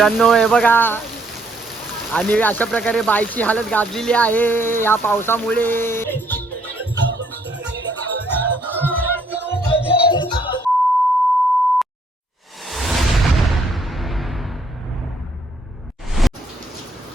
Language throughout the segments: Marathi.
मित्रांनो हे बघा, आणि अशा प्रकारे बाईकची हालत गाजलेली आहे या पावसामुळे.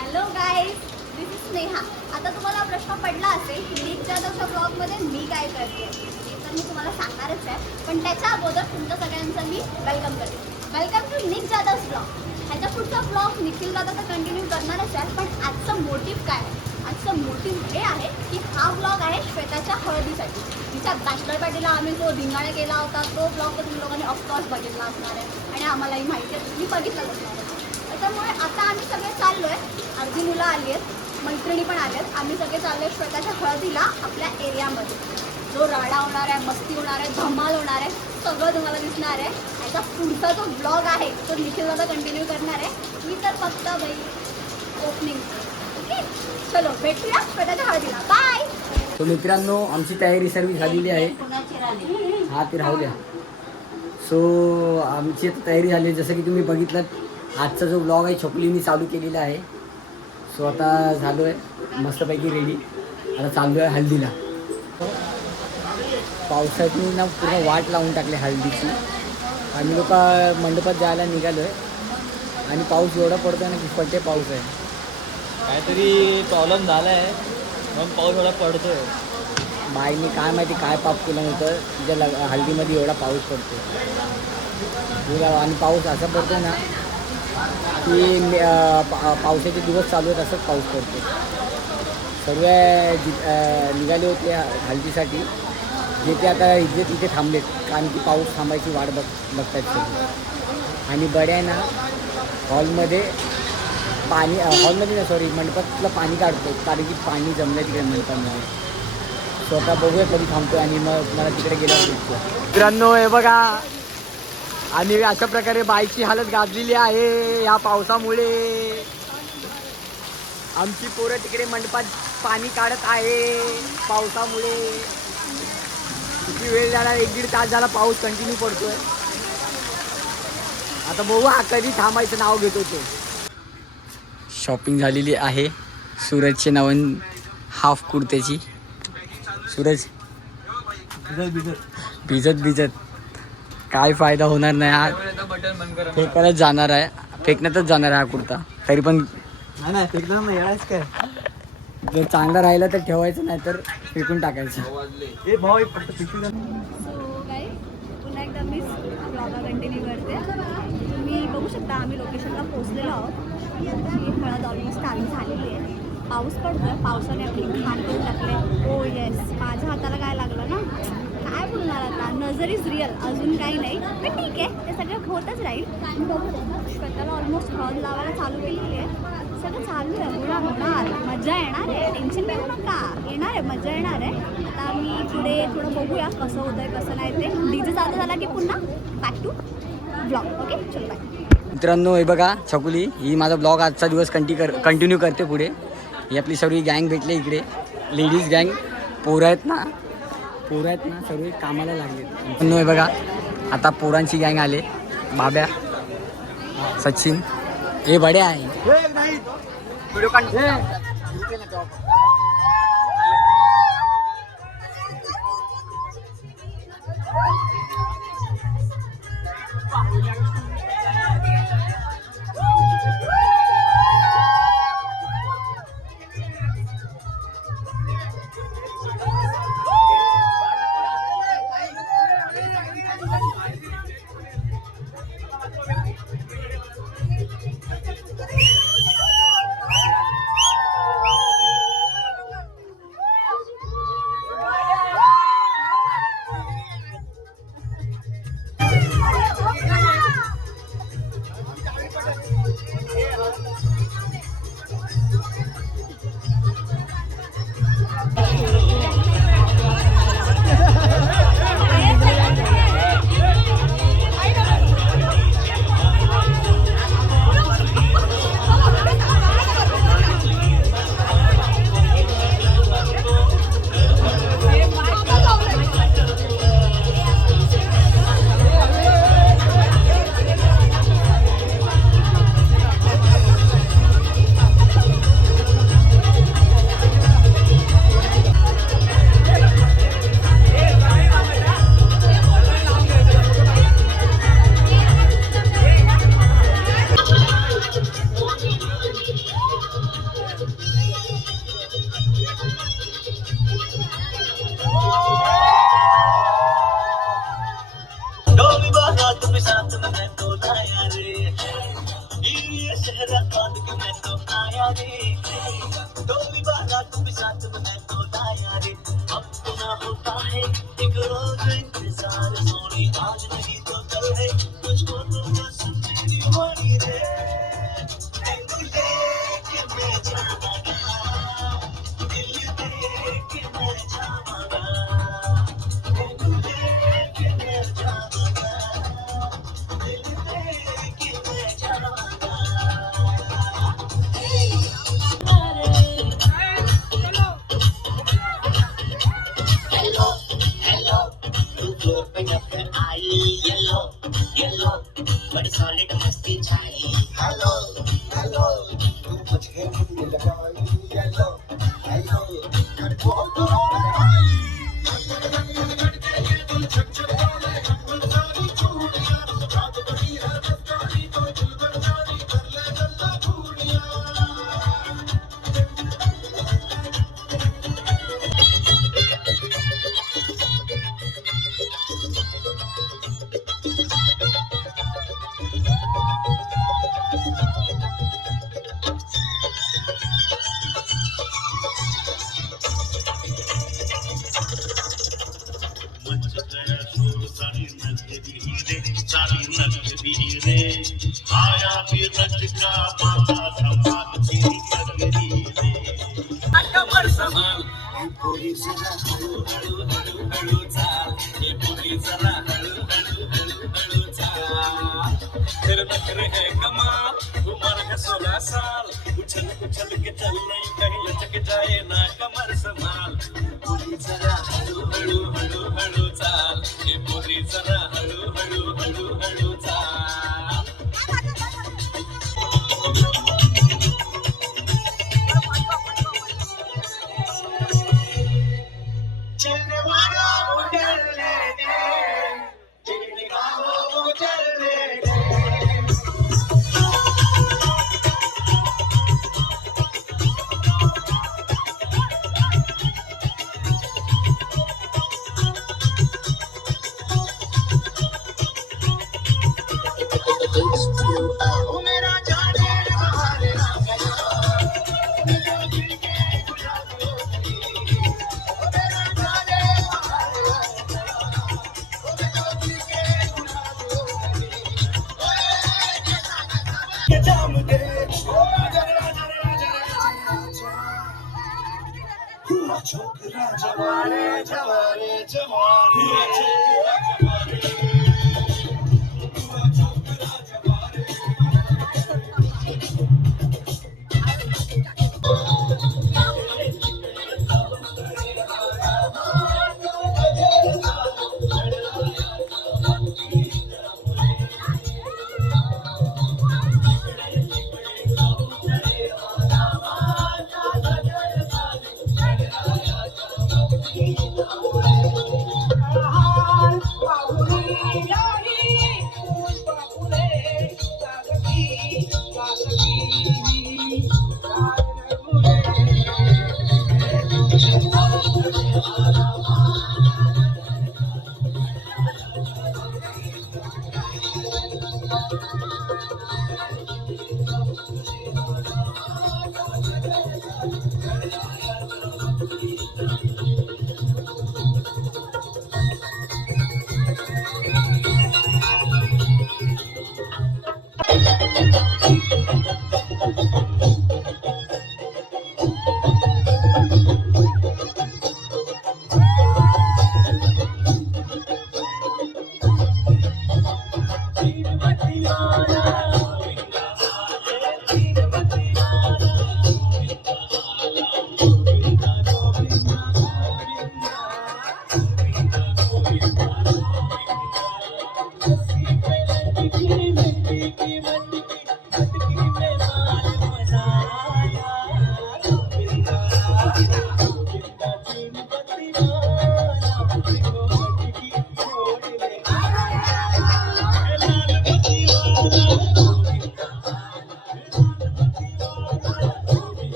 Hello guys, this is Sneha. आता तुम्हाला प्रश्न पडला असेल की निक जाधवच्या ब्लॉगमध्ये मी काय करते, ते तर मी तुम्हाला सांगणारच आहे. पण त्याच्या अगोदर तुमच्या सगळ्यांचं मी वेलकम करते. Welcome to Nick Jadhav's blog. ह्याच्या पुढचा ब्लॉग निखिल दादा तर कंटिन्यू करणारच आहे. पण आजचं मोटिव्ह काय आहे? आजचं मोटिव्ह हे आहे की हा ब्लॉग आहे श्वेताच्या हळदीसाठी. तिच्या बॅचलर पार्टीला आम्ही जो धिंगाणा केला होता तो ब्लॉग तर तुम्ही लोकांनी ऑफकोर्स बघितला असणार आहे आणि आम्हालाही माहिती आहे, तुम्ही बघितलाच असणार आहे. त्याच्यामुळे आता आम्ही सगळे चाललो आहे. अर्धी मुलं आली आहेत, मैत्रिणी पण आल्या आहेत. आम्ही सगळे चाललो आहे श्वेताच्या हळदीला आपल्या एरियामध्ये. जो राडा होणार आहे, मस्ती होणार आहे, धमाल होणार आहे, सगळं तुम्हाला दिसणार आहे. याचा पुढचा जो ब्लॉग आहे तो निखिल दादा कंटिन्यू करणार आहे. मी तर फक्त बाई ओपनिंग. ओके, चलो भेटूया श्वेताच्या हळदीला. बाय. तो मित्रांनो, आमची तयारी सर्व झालेली आहे. हा ते राहू द्या. सो आमची तयारी झाली, जसं की तुम्ही बघितलं. आजचा जो ब्लॉग आहे छकुलीने चालू केलेला आहे. सो आता झालो आहे मस्तपैकी रेडी. आता चाललो आहे हल्दीला. पावसाची ना पूर्ण वाट लावून टाकली हळदीची. आम्ही लोक मंडपात जायला निघालो आहे आणि पाऊस एवढा पडतो आहे ना की पडते पाऊस आहे. काहीतरी प्रॉब्लेम झाला आहे म्हणून पाऊस एवढा पडतो आहे. बाईने काय माहिती काय पाप केलं नव्हतं, तिच्या हळदीमध्ये एवढा पाऊस पडतो. आणि पाऊस असा पडतो ना की पावसाचे दिवस चालू आहेत असंच पाऊस पडतो. सर्व निघाले होते हळदीसाठी, जे ते आता इथे थांबलेत कारण की पाऊस थांबायची वाट बघतात सगळे. आणि बड्या ना हॉलमध्ये पाणी हॉलमध्ये सॉरी मंडपातलं पाणी काढतो कारण की पाणी जमलं तिकडे मंडपामध्ये. स्वतः बघूया कधी थांबतो आणि मग मला तिकडे गेल्यावर भेटतो. मित्रांनो हे बघा, आणि अशा प्रकारे बाईकची हालत गाजलेली आहे या पावसामुळे. आमची पोरं तिकडे मंडपात पाणी काढत आहे पावसामुळे. किती वेळ झाला, 1-1.5 तास झाला पाऊस कंटिन्यू पडतोय. आता बघू हा कधी थांबायचं नाव घेतो तो. शॉपिंग झालेली आहे सूरजचे नवीन हाफ कुर्त्याची. सूरज भिजत काय फायदा होणार नाही. हा फेकतच जाणार आहे, फेकण्यातच जाणार आहे हा कुर्ता. तरी पण नाही फेकणार नाही यायच काय. जर चांगला राहिला तर ठेवायचं, नाही तर फेकून टाकायचं. ए भाऊ फक्त पिशवी. सो गाईज, पुन्हा एकदा मी ब्लॉग कंटिन्यू करते. तुम्ही बघू शकता आम्ही लोकेशनला पोहोचलेलो आहोत. आमची हळद ऑलमोस्ट चालू झालेली आहे. पाऊस पडतोय, पावसाने आपली घाण करून टाकले. ओ येस, माझ्या हाताला काय लागलं ना, काय बोलणार आता. नजर इज रिअल, अजून काही नाही. पण ठीक आहे, ते सगळं होतच राहील. स्वतःला ऑलमोस्ट हळद लावायला चालू केलेली आहे. सगळं चालू आहे, होणार मजा येणार आहे. टेन्शन घेऊ नका, येणार आहे, मजा येणार आहे. आता मी पुढे थोडं बघूया कसं होतं आहे कसं नाही ते. डीजे चालू झाला की पुन्हा बॅक टू ब्लॉग. ओके, चलो बाय. मित्रांनो हे बघा, छकुली ही माझा ब्लॉग आजचा दिवस कंटिन्यू करते पुढे. ही आपली सर्व गँग भेटले इकडे, लेडीज गँग. पोरं आहेत ना सर्व कामाला लागले. हे बघा, आता पोरांची गँग आले. बाब्या, सचिन, हे बडे आहे. व्हिडिओ भी साथ में मैं तो लाया रे, ये शहर बांध के मैं तो आया रे, डोली वाला तू भी साथ में मैं तो लाया रे, अब तो ना होता है एक रोज इंतजार सोनी, आज नहीं तो कल है तुझको तो बस मेरी वाली रे, तेनू लेके मैं जावांगा, दिल देके मैं जावांगा, तेनू लेके मैं जावांगा, दिल देके मैं जावांगा। Hello, hello, तू फ्लोर पे जब आई, येलो येलो बड़ी सॉलिड मस्ती छाई, हेलो हेलो तू मुझे मिल लगाई, येलो हेलो करको तो आई, तुम छक छक वाले हम सारी चूड़ियां, रात बड़ी है रफ्तारी तो दिल बरदारी कर ले जल्ला चूड़ियां। सारी नगरी रे आया भी रज का माता समाज की नगरी रे, कमर संभाल ये पूरी जरा हळू हळू हळू हळू चाल, ये पूरी जरा हळू हळू हळू हळू चाल, तेरे नखरे है कमाल, उम्र है 16 साल, उछल उछल के चल नहीं कहीं लचक जाए ना, कमर संभाल पूरी जरा हळू हळू हळू हळू चाल, ये पूरी जरा हळू हळू हळू हळू चाल। चलने वाला उजलने दे, तेरी निगाहों उजलने दे। ओ मेरा जाने हारे ना गया, मेरा दिल के गुलाबों की, ओ मेरा जाने हारे ना गया, ओ मेरा दिल के गुलाबों की, ओए के जाम दे, ओ जरा जरा जरा हुआ छोकरा जवाने जवाने जवाने, हुआ छोकरा जवाने, हुआ छोकरा जवाने।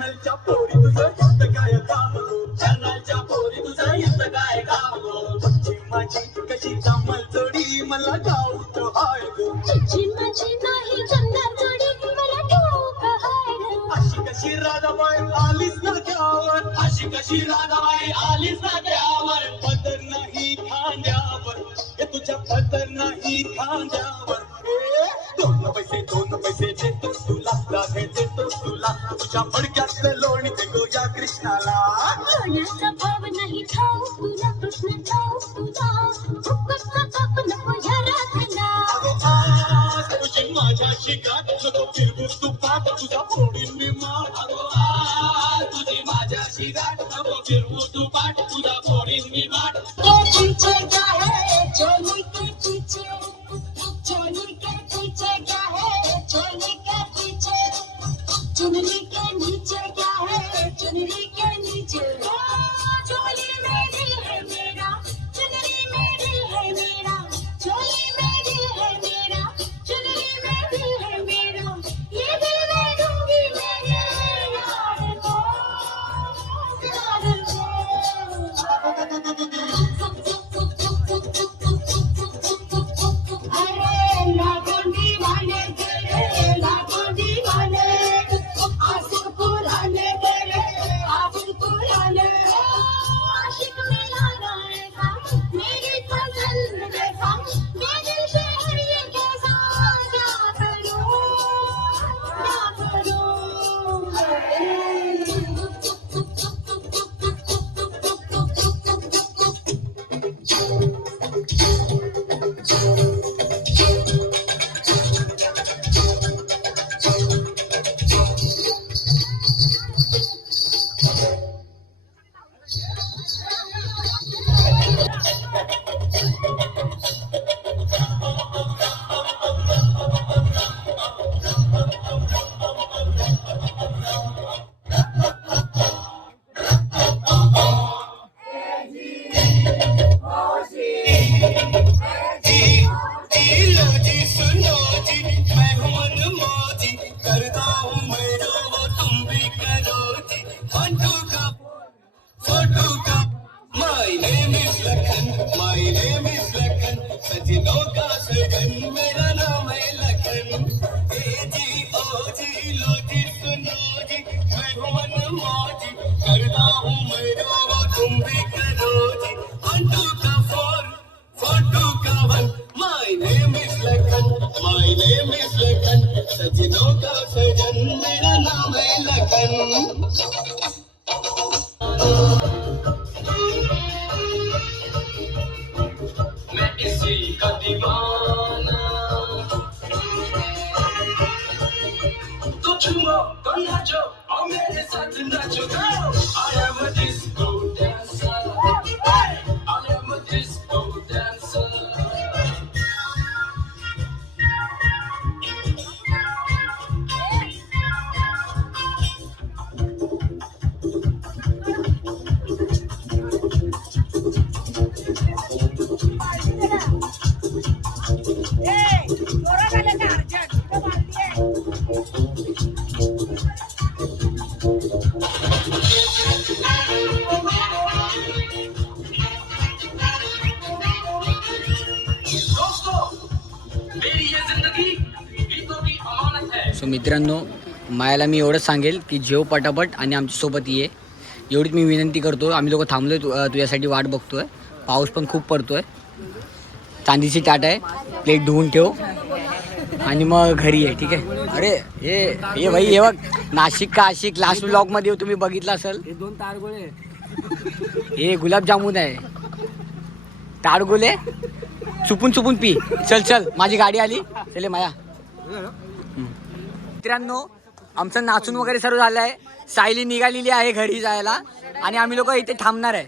चॅनलच्या पोरी तुझं येतं काय काम गो, चॅनलच्या पोरी तुझं येतं काय काम गो. तुझी माझी कशी जमल जोडी मला ठाऊक हाय गो, तुझी माझी नाही जमणार जोडी मला ठाऊक हाय ग. अशी कशी राधाबाई आलीस ना त्यावर, अशी कशी राधाबाई आलीस ना त्यावर. पदर नाही खांद्यावर, हे तुझ्या पदर नाही खांद्यावर. दोन पैसे देतो तुला, राधे देतो तुला, तुझ्या फडक्यातलं लोणी दे गो या कृष्णाला. लोण्याचा भाव नाही ठाऊक तुला, कृष्ण ठाऊक तुला, फुकटचा ताप नको ह्या राधाला. अगो आज तुझी माझ्याशी गाठ, नको फिरवू तू पाठ, तुझ्या फोडीन मी माठ. अगो आज तुझी माझ्याशी गाठ, नको फिरवू तू पाठ, तुझा फोडीन मी माठ. के पीछे क्या है चोली के पीछे, चोली के पीछे क्या है चोली के पीछे, चुनरी के नीचे क्या है चुनरी के नीचे. ओ चोली में दिल है मेरा, चुनरी में दिल है मेरा, चोली में दिल है मेरा, चुनरी में दिल है मेरा, ये दिल मैं दूंगी मेरे यार को, यार को. अरे लाखों दीवाने तेरे, लाखों दीवाने, आशिक पुराने तेरे, आशिक पुराने. आशिक मेरा गाएगा मेरी पसंद जैसा, मैं दिल से हर ये कैसा क्या करूं, क्या सजनों का सजन मेरा नाम है लखन. ए जी ओ जी लो जी सुनो जी, मैं हूँ मनमौजी, करता हूँ मैं जो तुम भी करो जी. 1 2 का 4 4 2 का 1, my name is Lakhan, my name is Lakhan. सजनों का सजन मेरा नाम है लखन. मैं इसी का दीवाना, तो झूमो तो नाचो और मेरे साथ nacho. I am a disco dancer, I am a disco dancer. So मित्रांनो, मायाला मी एवढंच सांगेल की जेव पटापट आणि आमच्यासोबत ये, एवढीच मी विनंती करतो. आम्ही लोक थांबलोय, तुझ्यासाठी वाट बघतोय. पाऊस पण खूप पडतोय. चांदीची ताट आहे, प्लेट धुवून ठेव आणि मग घरी आहे, ठीक आहे. अरे हे भाई, हे बघ, नाशिक का आशिक लास्ट ब्लॉगमध्ये तुम्ही बघितलं असेल. हे 2 ताडगोळे, हे गुलाबजामुन आहे. ताडगोळे चुपून चुपून पी. चल चल, माझी गाडी आली. चले माया. मित्रांनो, आमचं नाचून वगैरे सर्व झालं आहे. सायली निघालेली आहे घरी जायला आणि आम्ही लोक इथे थांबणार आहे.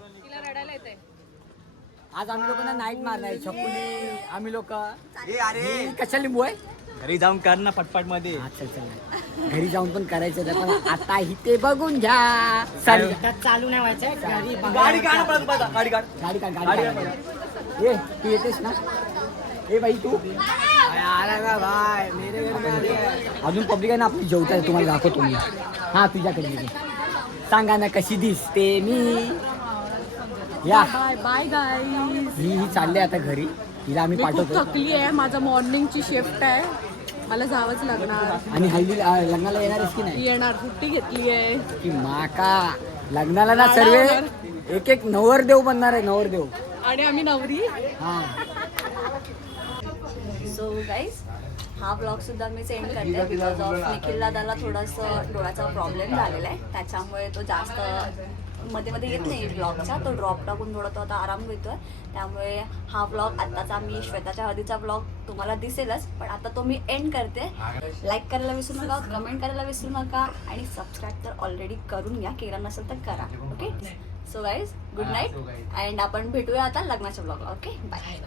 आज आम्ही लोकांना नाईट मारणार आहे. छकुली आम्ही लोक. अरे कशा लिंबू आहे? घरी जाऊन कर ना पटपट मध्ये. चल चल, घरी जाऊन पण करायचं आहे, पण आता इथे बघून घ्या. चालू नाही व्हायचं. गाडी काढ. ये तू येतेस ना? ए बाई तू अजून पब्लिक आहे ना आपली जेवता तुम्हाला दाखवतो मी. हा तुझ्याकडे सांगा ना कशी दिसते मी. या बाय बाय गाईज. ही चालली आता घरी. तिला आम्ही मी खूप पाठवतो. थकली आहे. माझा मॉर्निंगची शिफ्ट आहे. मला जावंच लागणार. आणि हल्दी लग्नाला येणारच की नाही येणार. सुट्टी घेतली आहे. की माका लग्नाला ना सर्व एक एक नवरदेव बनणार आहे. नवरदेव. आणि आम्ही नवरी. हा सो गाईज हा ब्लॉग सुद्धा मी सेंड करते बिकॉज ऑफ निखिलला त्याला थोडंसं डोळ्याचा प्रॉब्लेम झालेला आहे. त्याच्यामुळे तो जास्त मध्ये मध्ये येत नाही ब्लॉगचा. तो ड्रॉप टाकून थोडा तो आता आराम घेतोय. त्यामुळे हा ब्लॉग आत्ताचा मी श्वेताच्या हळदीचा ब्लॉग तुम्हाला दिसेलच. पण आता तो मी एंड करते. लाईक करायला विसरू नका, कमेंट करायला विसरू नका आणि सबस्क्राईब तर ऑलरेडी करून घ्या. केलं नसेल तर करा. Okay so guys good night and आपण भेटूया आता लग्नाच्या ब्लॉगला. Okay bye.